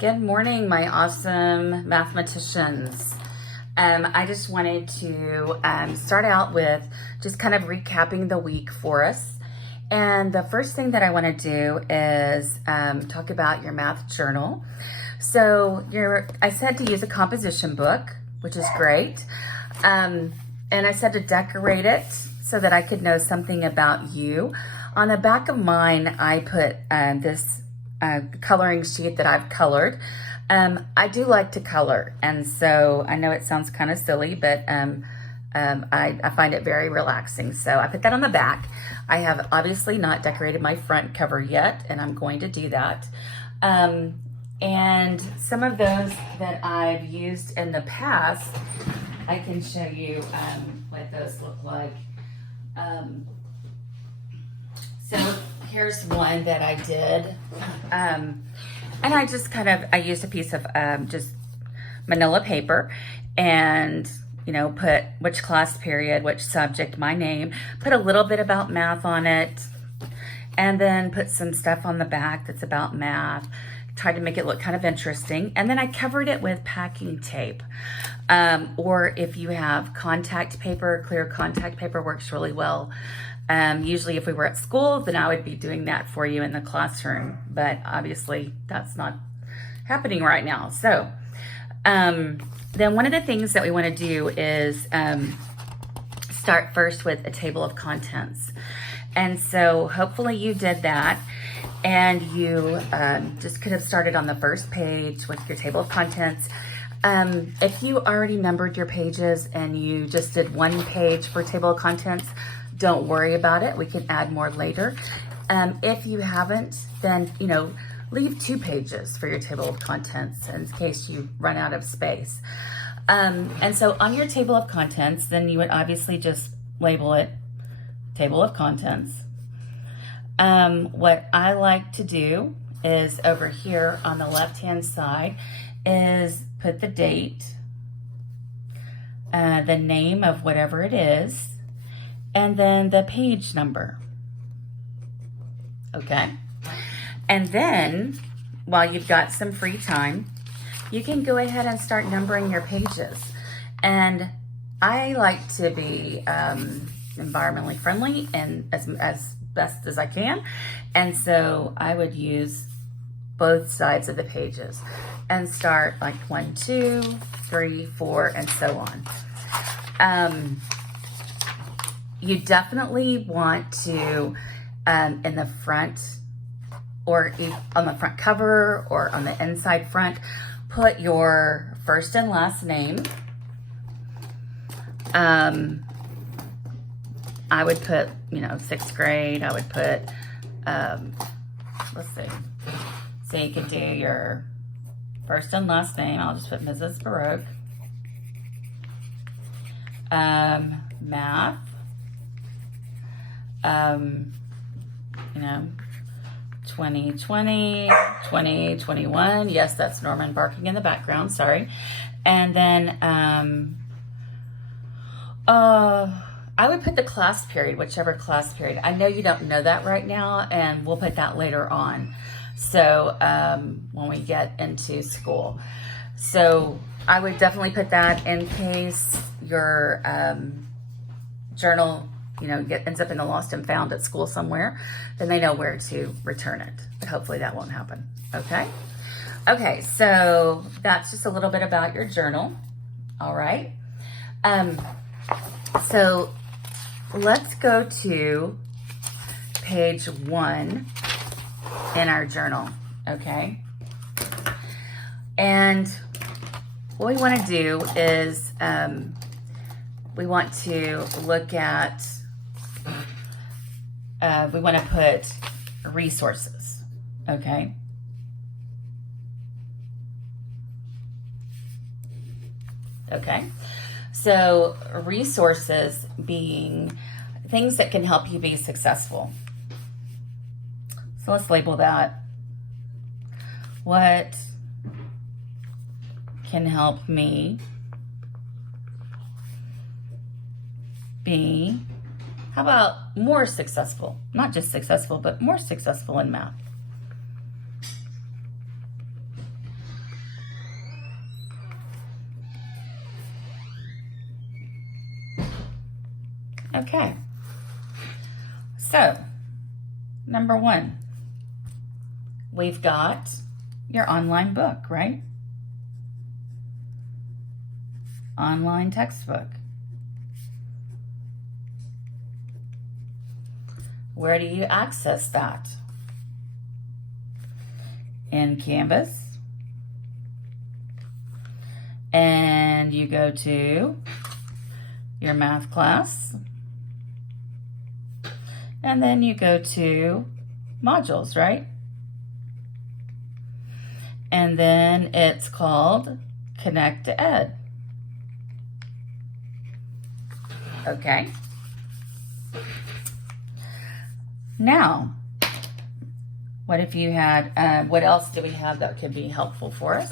Good morning, my awesome mathematicians. I just wanted to start out with just kind of recapping the week for us. And the first thing that I want to do is talk about your math journal. So I said to use a composition book, which is great. And I said to decorate it so that I could know something about you. On the back of mine, I put this coloring sheet that I've colored. I do like to color, and so I know it sounds kind of silly, but I find it very relaxing. So I put that on the back. I have obviously not decorated my front cover yet, and I'm going to do that. And some of those that I've used in the past, I can show you what those look like. So here's one that I did. And I just I used a piece of just manila paper and, put which class period, which subject, my name, put a little bit about math on it, and then put some stuff on the back that's about math, tried to make it look kind of interesting. And then I covered it with packing tape. Or if you have contact paper, clear contact paper works really well. Usually if we were at school, then I would be doing that for you in the classroom, but obviously that's not happening right now. So then one of the things that we want to do is start first with a table of contents. And so hopefully you did that, and you just could have started on the first page with your table of contents. If you already numbered your pages and you just did one page for table of contents, don't worry about it. We can add more later. If you haven't, then, leave 2 pages for your table of contents in case you run out of space. And so on your table of contents, then you would obviously just label it table of contents. What I like to do is over here on the left-hand side is put the date, the name of whatever it is, and then the page number. Okay. And then while you've got some free time, you can go ahead and start numbering your pages. And I like to be environmentally friendly and as best as I can. And so I would use both sides of the pages and start like 1, 2, 3, 4, and so on. You definitely want to, in the front or on the front cover or on the inside front, put your first and last name. I would put, 6th grade. I would put, let's see. So you could do your first and last name. I'll just put Mrs. Baroque. Math. 2020, 2021. Yes, that's Norman barking in the background. Sorry. And then I would put the class period, whichever class period. I know you don't know that right now, and we'll put that later on. So when we get into school. So I would definitely put that in case your journal ends up in the lost and found at school somewhere, then they know where to return it. But hopefully that won't happen. Okay, so that's just a little bit about your journal. All right. So let's go to page 1 in our journal. Okay. And what we want to do is we want to look at we want to put resources, okay? Okay, so resources being things that can help you be successful. So let's label that. What can help me be, how about more successful? Not just successful, but more successful in math. Okay. So, number one, we've got your online book, right? Online textbook. Where do you access that? In Canvas. And you go to your math class. And then you go to modules, right? And then it's called Connect to Ed. Okay. Now, what if you had, what else do we have that could be helpful for us?